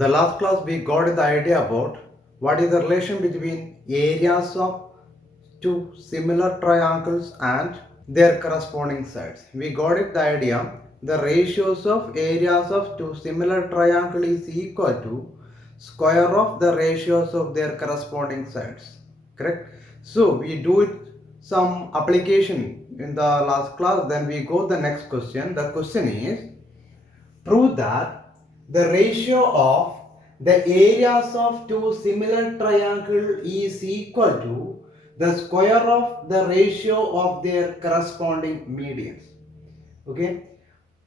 The last class we got the idea about what is the relation between areas of two similar triangles and their corresponding sides. We got it the idea the ratios of areas of two similar triangle is equal to square of the ratios of their corresponding sides. Correct? So we do it some application in the last class, then we go the next question. The question is prove that the ratio of the areas of two similar triangles is equal to the square of the ratio of their corresponding medians. Okay.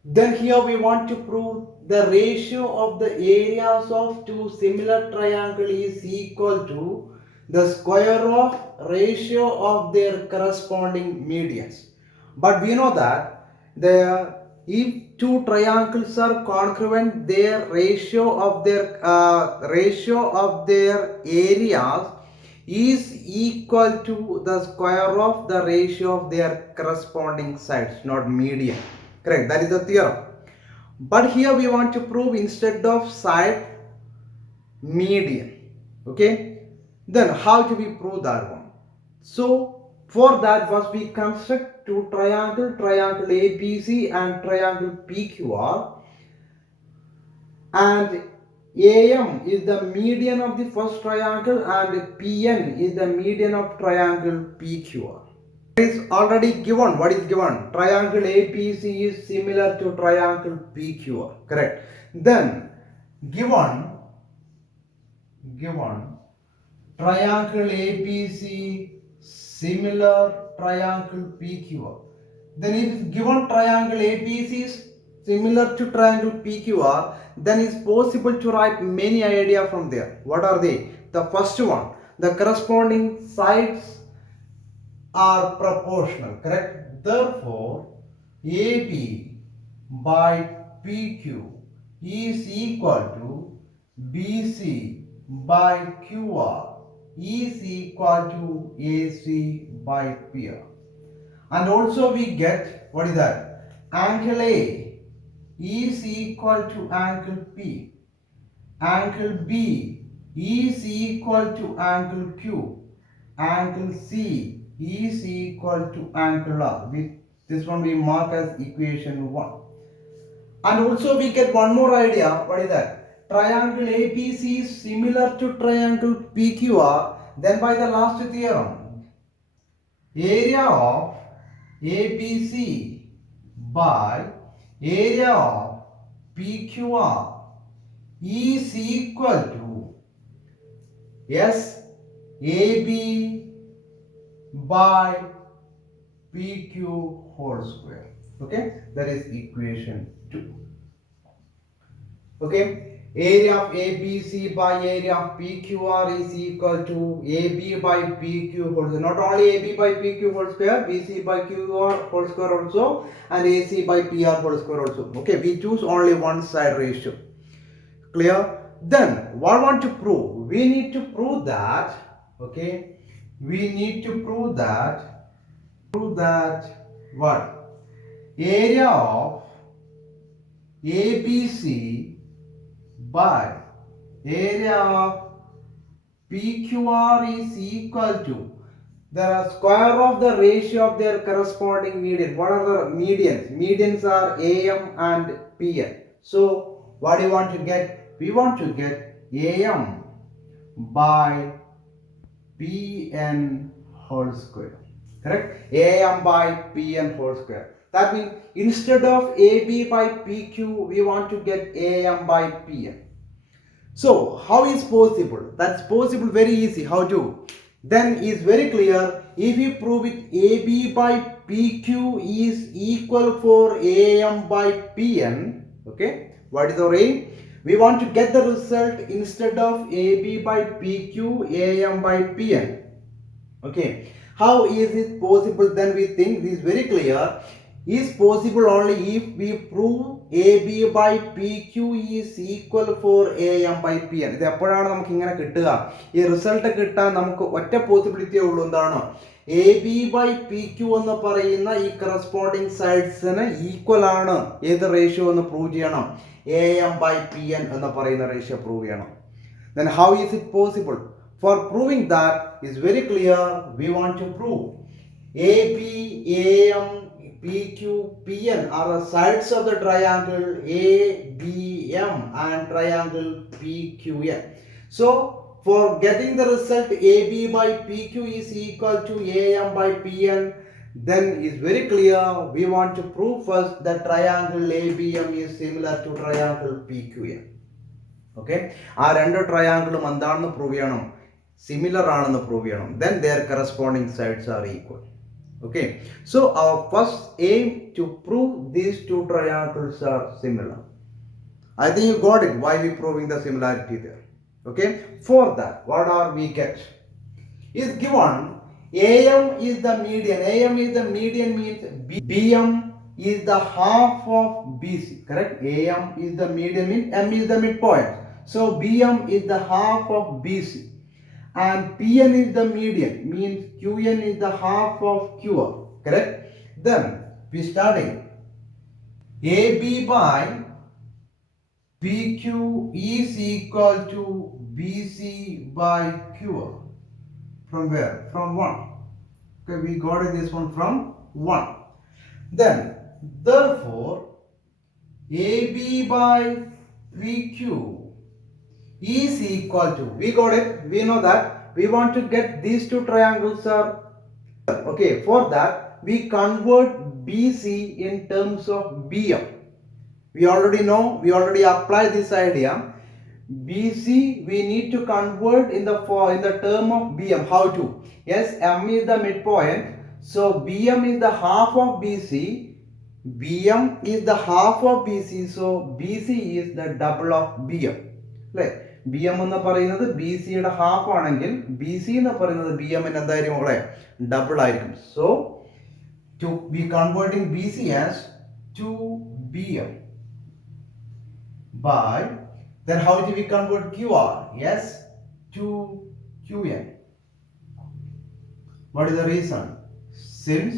Then here we want to prove the ratio of the areas of two similar triangles is equal to the square of ratio of their corresponding medians. But we know that if two triangles are congruent, their ratio of their areas is equal to the square of the ratio of their corresponding sides, not median. Correct, that is the theorem. But here we want to prove instead of side, median. Okay, then how do we prove that one? So for that first we construct two triangle ABC and triangle PQR, and AM is the median of the first triangle and PN is the median of triangle PQR. It is already given. What is given? Triangle ABC is similar to triangle PQR. Correct. Then given triangle ABC similar triangle PQR. Then if given triangle ABC is similar to triangle PQR, then it's possible to write many ideas from there. What are they? The first one, the corresponding sides are proportional. Correct? Therefore, AB by PQ is equal to BC by QR is equal to AC by PR. And also we get, what is that? Angle A is equal to angle P. Angle B is equal to angle Q. Angle C is equal to angle R. This one we mark as equation 1. And also we get one more idea. What is that? Triangle ABC is similar to triangle PQR. Then by the last theorem, area of ABC by area of PQR is equal to SAB by PQ whole square. Okay, that is equation 2. Okay, area of ABC by area of PQR is equal to AB by PQ whole square. Not only AB by PQ whole square, BC by QR whole square also, and AC by PR whole square also. Okay, we choose only one side ratio. Clear? Then what want to prove? We need to prove that. Okay, we need to prove that what? Area of ABC by area of PQR is equal to the square of the ratio of their corresponding median. What are the medians? Medians are AM and PN. So what do you want to get? We want to get AM by PN whole square. Correct? AM by PN whole square. That means instead of AB by PQ, we want to get AM by PN. So how is possible? That's possible very easy. How to? Then is very clear. If you prove it, AB by PQ is equal for AM by PN. Okay. What is our aim? We want to get the result instead of AB by PQ, AM by PN. Okay. How is it possible? Then we think this is very clear. Is possible only if we prove AB by PQ is equal for AM by PN. ഇത് എപ്പോഴാണ് നമുക്ക് ഇങ്ങനെ കിട്ടുക? ഈ result കിട്ടാൻ നമുക്ക് ഒറ്റ പോസിബിലിറ്റിയേ ഉള്ളൂ. എന്താണ്? AB by PQ എന്ന് പറയുന്ന ഈ കറസ്പോണ്ടിങ് സൈഡ്സിന് ഈക്വൽ ആണ് ഏത് റേഷ്യോ എന്ന് പ്രൂവ് ചെയ്യണം. AM by PN എന്ന് പറയുന്ന റേഷ്യോ പ്രൂവ് ചെയ്യണം. Then how is it possible? For proving that is very clear, we want to prove AB, AM, PQ, PN are the sides of the triangle ABM and triangle PQN. So for getting the result AB by PQ is equal to AM by PN, then is very clear we want to prove first that triangle ABM is similar to triangle PQN. Okay, ആ രണ്ട് ട്രയാങ്കിളും എന്താണെന്ന് prove ചെയ്യണം, similar ആണെന്ന് prove ചെയ്യണം. Then their corresponding sides are equal. Okay, so our first aim to prove these two triangles are similar. I think you got it why we proving the similarity there. Okay, for that what are we get is given AM is the median. AM is the median means BM is the half of BC. Correct? AM is the median means M is the midpoint. So BM is the half of BC. And PN is the median means QN is the half of QR. Correct? Then we starting AB by PQ is equal to BC by QR. From where? From 1. Okay, we got this one from 1. Then therefore AB by PQ is equal to, we got it, we know that we want to get these two triangles are, okay, for that we convert BC in terms of BM. We already know, we already applied this idea. BC we need to convert in the term of BM. How to? Yes, M is the midpoint, so BM is the half of BC. BM is the half of BC, so BC is the double of BM. Right? BM എന്ന് പറയുന്നത് BC യുടെ half ആണെങ്കിൽ BC എന്ന് പറയുന്നത് BM ന് എന്തായിരിക്കും മക്കളെ? Double ആയിരിക്കും. So to be converting BC as 2BM by, then how do we convert QR? Yes, to QN. What is the reason? Since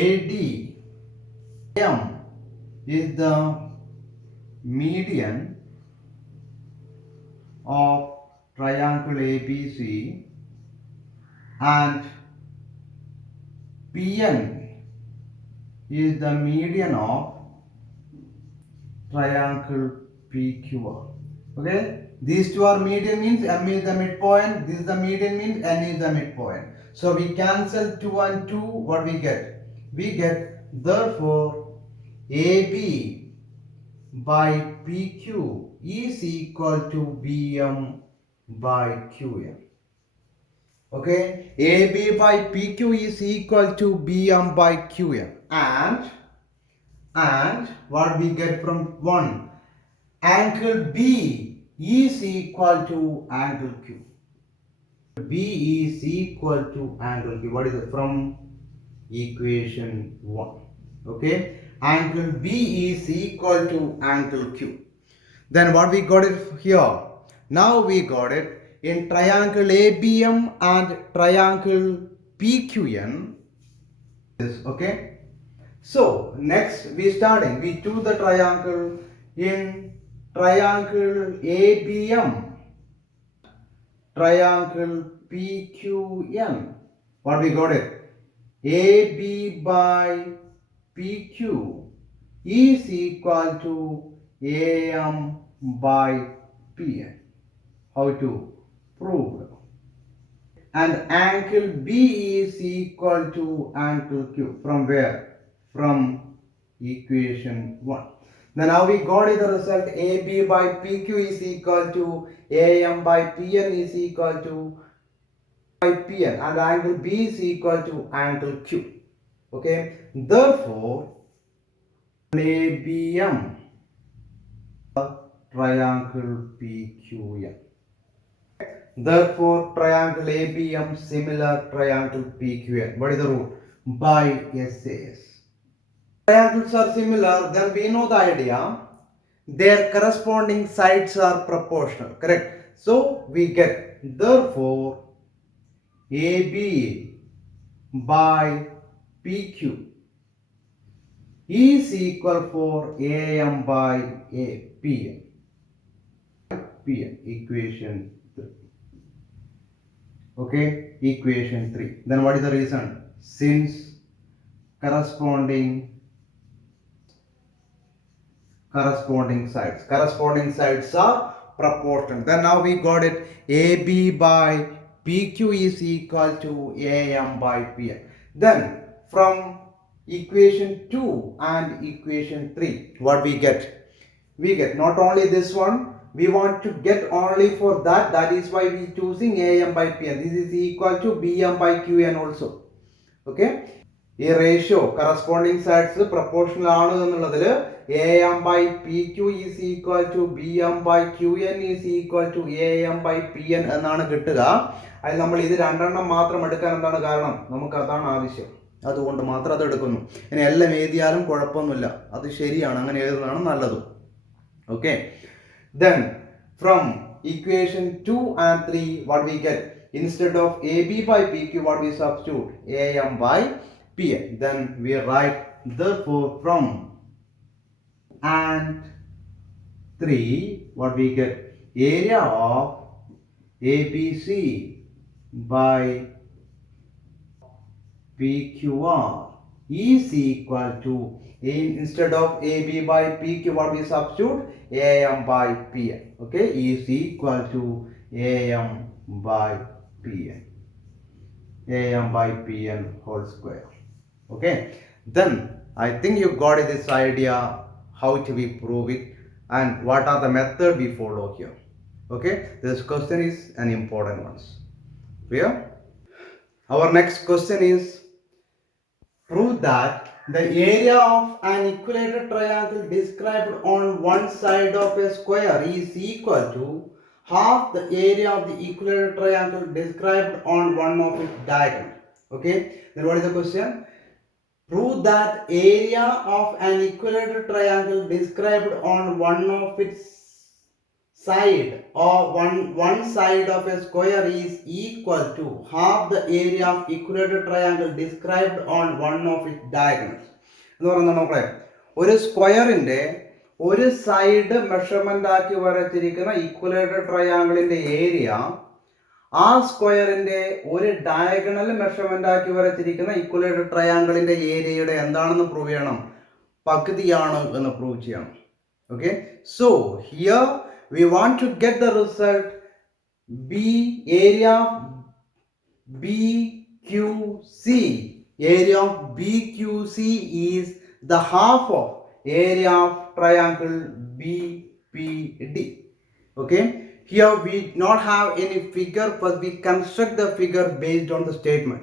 ADM is the median of triangle ABC and PN is the median of triangle PQR. Okay, these two are median means M is the midpoint, this is the median means N is the midpoint. So we cancel 2 and 2, what we get? We get therefore AB by PQ is equal to BM by QM. Okay, AB by PQ is equal to BM by QM, and what we get from 1, angle B is equal to angle Q. B is equal to angle Q. What is it? From equation 1. Okay, angle B is equal to angle Q. Then what we got it here? Now we got it in triangle ABM and triangle PQN. Okay, so next we do the triangle in triangle ABM, triangle PQN. What we got it? AB by PQ is equal to AM by PN. How to prove? And angle B is equal to angle Q. From where? From equation 1. Then now we got the result AB by PQ is equal to AM by PN is equal to by PN, and angle B is equal to angle Q. Okay, therefore ABM triangle PQN. Therefore triangle ABM similar triangle PQN. What is the rule? By SAS. Triangles are similar, then we know the idea. Their corresponding sides are proportional. Correct? So we get therefore AB by PQ is equal for AM by PM. PM, equation 3. Okay, equation 3. Then what is the reason? Since corresponding sides are proportional. Then now we got it, AB by PQ is equal to AM by PM. Then from equation 2 and equation 3, what we get? We get not only this one, we want to get only for that. That is why we choosing AM by PM. This is equal to BM by QN also. Okay. ഈ ratio corresponding sides proportional ആണ് എന്നുള്ളതിൽ AM by PQ is equal to BM by QN is equal to AM by PN എന്നാണ് കിട്ടുക. അതിൽ നമ്മൾ ഇത് രണ്ടെണ്ണം മാത്രം എടുക്കാൻ എന്താണ് കാരണം? നമുക്ക് അതാണ് ആവശ്യം, അതുകൊണ്ട് മാത്രം അത് എടുക്കുന്നു. ഇനി എല്ലാം എഴുതിയാലും കുഴപ്പമൊന്നുമില്ല, അത് ശരിയാണ്, അങ്ങനെ എഴുതുന്നതാണ് നല്ലത്. Okay, then from equation 2 and 3 what we get? Instead of AB by PQ, what we substitute? AM by PM. Then we write, therefore from and 3 what we get? Area of ABC by PQR is equal to, instead of AB by PQ what we substitute? AM by PM. Okay, is equal to AM by PM. AM by PM whole square. Okay, then I think you got this idea how to we prove it and what are the method we follow here. Okay, this question is an important one. Clear? Our next question is, prove that the area of an equilateral triangle described on one side of a square is equal to half the area of the equilateral triangle described on one of its diagonal. Okay, then what is the question? Prove that area of an equilateral triangle described on one of its side or one side of a square is equal to half the area of equilateral triangle described on one of its diagonals. എന്ന് പറയുന്നത് നോക്കേ, ഒരു സ്ക്വയറിന്റെ ഒരു side measurement ആക്കി വരച്ചിരിക്കുന്ന equilateral ട്രയാങ്കിളിന്റെ area ആ സ്ക്വയറിന്റെ ഒരു ഡയഗണൽ മെഷർമെന്റ് ആക്കി വരച്ചിരിക്കുന്ന ഇക്വലേറ്റർ ട്രയാങ്കിളിന്റെ ഏരിയയുടെ എന്താണെന്ന് പ്രൂവ് ചെയ്യണം? പകുതിയാണ് എന്ന് പ്രൂവ് ചെയ്യണം. Okay, so here we want to get the result B, area of BQC. Area of BQC is the half of area of triangle BPD. Okay, here we not have any figure, but we construct the figure based on the statement.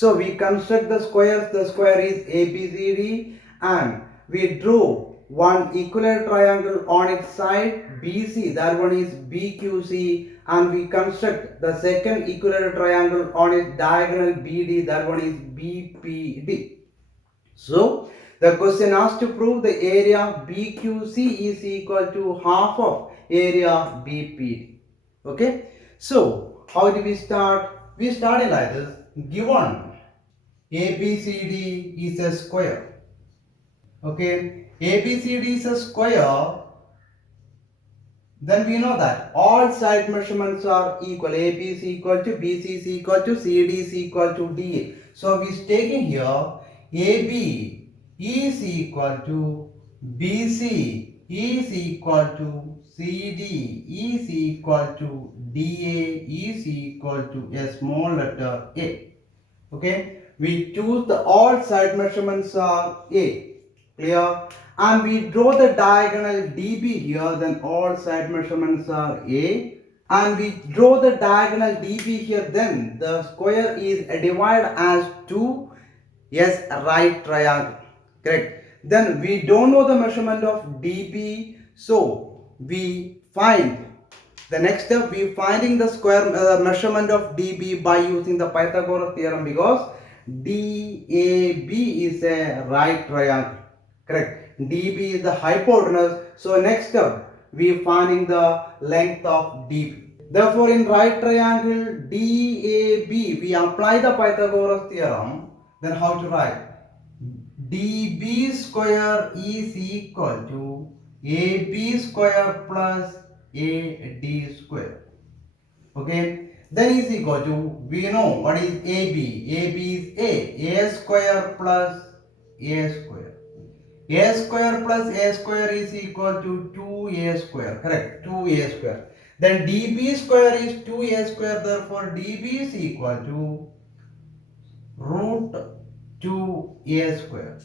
So we construct the squares. The square is ABCD and we drew one equilateral triangle on its side BC, that one is BQC, and we construct the second equilateral triangle on its diagonal BD, that one is BPD. So the question asks to prove the area of BQC is equal to half of area of BPD. Okay, so how do we start? We started like this. Given ABCD is a square. Okay, ABCD is a square, then we know that all side measurements are equal. AB is equal to BC is equal to CD is equal to DA. So we is taking here AB is equal to BC is equal to CD is equal to DA is equal to a small letter A. Okay, we choose the all side measurements are A. Clear? And we draw the diagonal DB here, then all side measurements are A. And we draw the diagonal DB here, then the square is divided as two right triangle. Correct? Then we don't know the measurement of DB, so we find the next step. We finding the square measurement of DB by using the Pythagoras theorem, because DAB is a right triangle. Correct? DB is the hypotenuse. So next step, we finding the length of DB. Therefore, in right triangle DAB, we apply the Pythagoras theorem. Then how to write? DB square is equal to AB square plus AD square. Okay, then is equal to, we know what is AB. AB is A square plus A square. A square plus A square is equal to 2A square, correct? 2A square. Then DB square is 2A square, therefore DB is equal to root 2A square.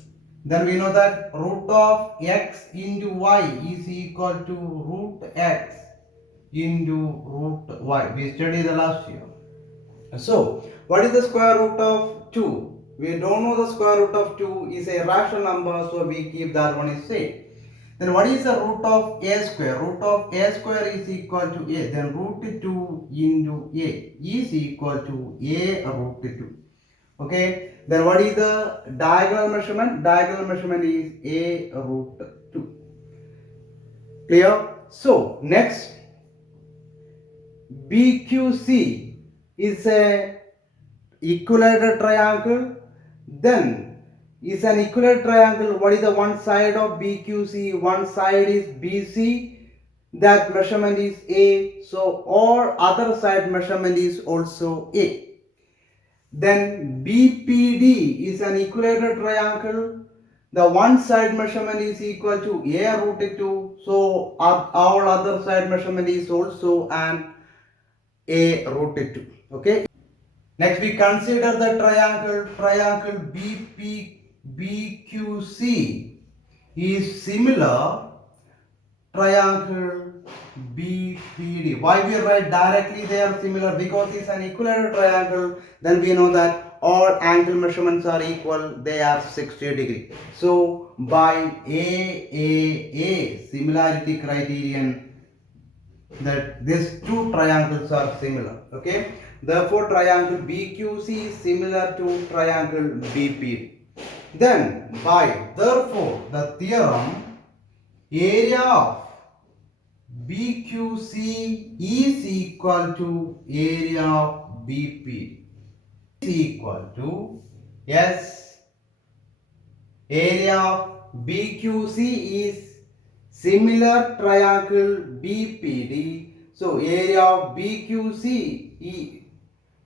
Then we know that root of x into y is equal to root x into root y. We studied the last year. So, what is the square root of 2? We don't know the square root of 2 is a rational number, so we keep that one is same. Then what is the root of a square? Root of a square is equal to a. Then root 2 into a is equal to a root 2. Okay. Then what is the diagonal measurement? Diagonal measurement is a root 2. Clear? So, next, BQC is a equilateral triangle. Then is an equilateral triangle. What is the one side of BQC? One side is BC. That measurement is A. So all other side measurement is also A. Then BPD is an equilateral triangle. The one side measurement is equal to A root 2. So all other side measurement is also an A root 2. Okay. Next we consider the triangle BQC is similar triangle BPD. Why we write directly they are similar? Because it's an equilateral triangle. Then we know that all angle measurements are equal. They are 60 degree. So by AAA similarity criterion, that these two triangles are similar. Okay. Therefore, triangle BQC is similar to triangle BPD. Then, therefore, the theorem, area of BQC is equal to area of BPD is equal to area of BQC is similar triangle BPD. So, area of BQC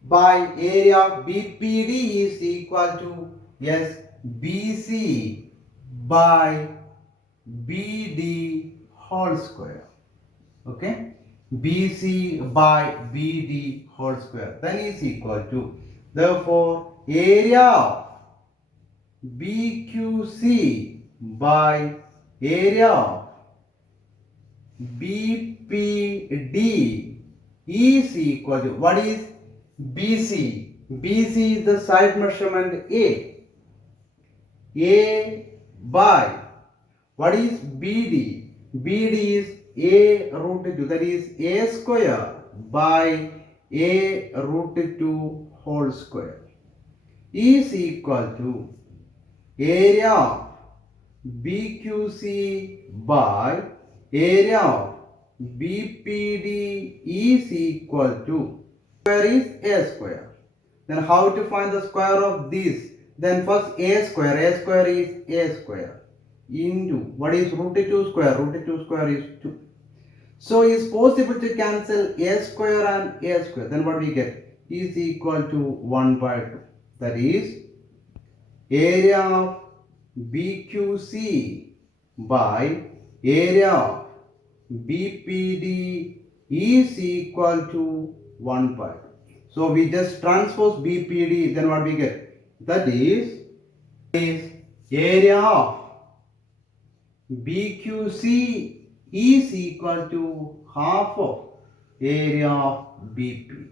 by area of BPD is equal to BC by BD whole square. Okay, BC by BD whole square, then is equal to, therefore area of BQC by area of BPD is equal to, what is BC? BC is the side measurement A by, what is BD? BD is A root 2, that is A square by A root 2 whole square is equal to area of BQC by area of BPD is equal to, square is A square. Then how to find the square of this? Then first A square is A square into, what is root 2 square? Root 2 square is 2. So it's possible to cancel A square and A square. Then what we get is equal to 1 by 2. That is area of BQC by area of BPD is equal to 1 by 2. So we just transpose BPD, then what we get? That is area of BQC is equal to half of area of BPD.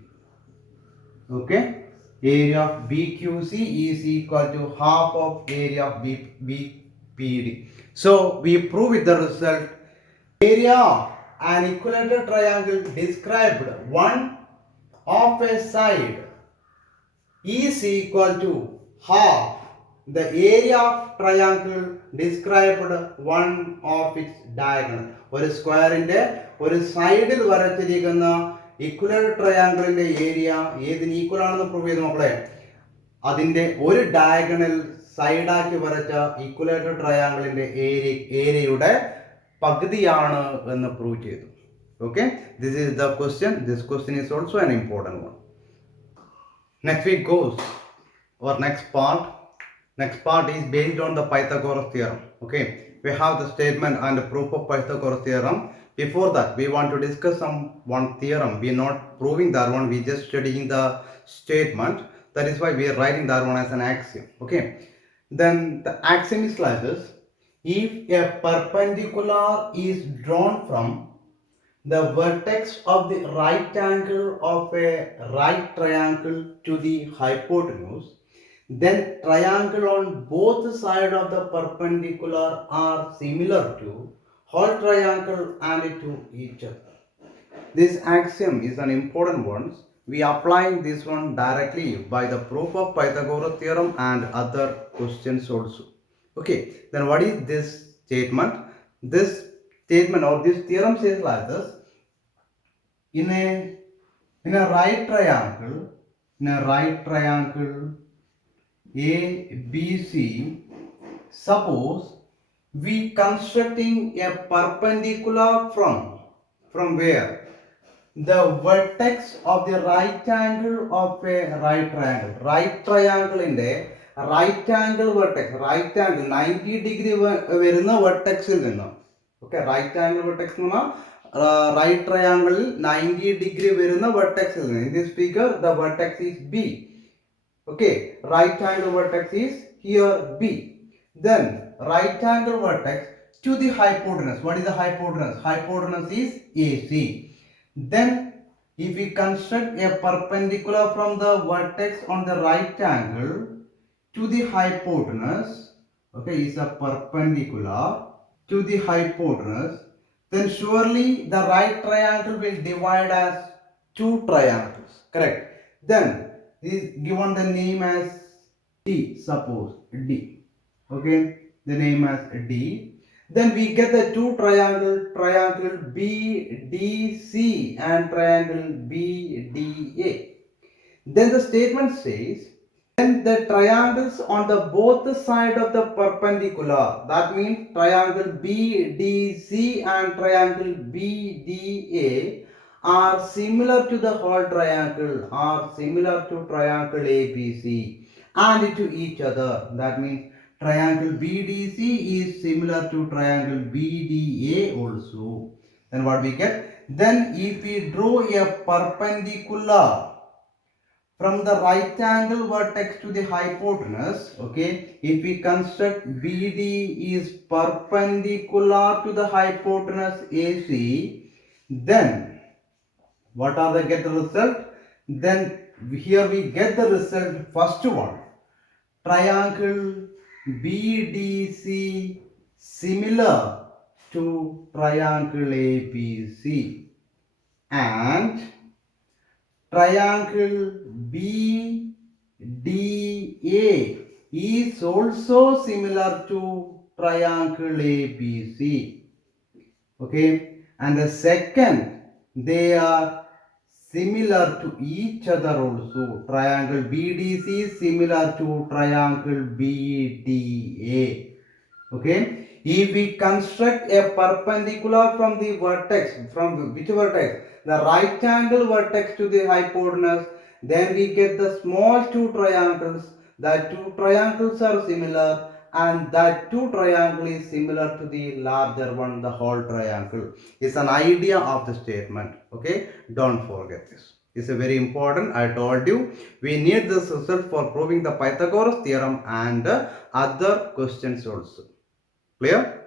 Okay? Area of BQC is equal to half of area of BPD. So we prove with the result, area of an equilateral triangle described one of a side is equal to half the area of triangle described one of its diagonal. ഒരു സ്ക്വയറിന്റെ ഒരു സൈഡിൽ വരച്ചിരിക്കുന്ന ഇക്വലർ ട്രയാങ്കിളിന്റെ area ഏതിന് equal ആണെന്ന് prove ചെയ്ത് മക്കളെ, അതിന്റെ ഒരു ഡയഗണൽ സൈഡാക്കി വരച്ച ഈക്വലേറ്റർ ട്രയാങ്കിളിന്റെ ഏരിയയുടെ പകുതിയാണ് എന്ന് പ്രൂവ് ചെയ്തു. Okay, this is the question. This question is also an important one. Next week goes, or next part is based on the Pythagoras theorem. Okay, we have the statement and the proof of Pythagoras theorem. Before that, we want to discuss one theorem. We are not proving that one, we just studying the statement. That is why we are writing that one as an axiom. Okay, then the axiom is like this: if a perpendicular is drawn from the vertex of the right angle of a right triangle to the hypotenuse, then triangle on both sides of the perpendicular are similar to whole triangle and to each other. This axiom is an important one. We applying this one directly by the proof of Pythagoras theorem and other questions also. Okay, then what is this statement? This statement or this theorem says like this: in a right triangle, ABC, suppose we constructing a perpendicular from where? The vertex of the right angle of a right triangle. Right triangle in the right angle vertex. Right angle 90 degree വരുന്ന വെർട്ടെക്സിൽ നിന്നും. Okay, right angle vertex എന്ന് പറഞ്ഞാൽ right triangle 90 degree വരുന്ന വെർട്ടെക്സിൽ നിന്ന്. In this figure, the vertex is B. Okay, right angle vertex is here B. Then right angle vertex to the hypotenuse. What is the hypotenuse? Hypotenuse is AC. Then if we construct a perpendicular from the vertex on the right angle to the hypotenuse, okay, is a perpendicular to the hypotenuse, then surely the right triangle will divide as two triangles. Correct. Then is given the name as D, suppose D. Okay, the name as D. Then we get the two triangle BDC and triangle BDA. Then the statement says, then the triangles on the both side of the perpendicular, that means triangle BDC and triangle BDA are similar to the whole triangle, are similar to triangle ABC and to each other. That means triangle BDC is similar to triangle BDA also. Then what we get? Then if we draw a perpendicular from the right angle vertex to the hypotenuse, okay, if we construct BD is perpendicular to the hypotenuse AC, then what are the get the result? Then here we get the result. First one, triangle BDC similar to triangle ABC, and triangle BDA is also similar to triangle ABC. Okay, and the second, they are similar to each other also. Triangle BDC is similar to triangle BDA. Okay, if we construct a perpendicular from the vertex, from which vertex? The right angle vertex to the hypotenuse, then we get the small two triangles. That two triangles are similar, and that two triangle is similar to the larger one, the whole triangle. It's an idea of the statement. Okay, don't forget this. It's a very important. I told you we need this result for proving the Pythagoras theorem and other questions also. Clear?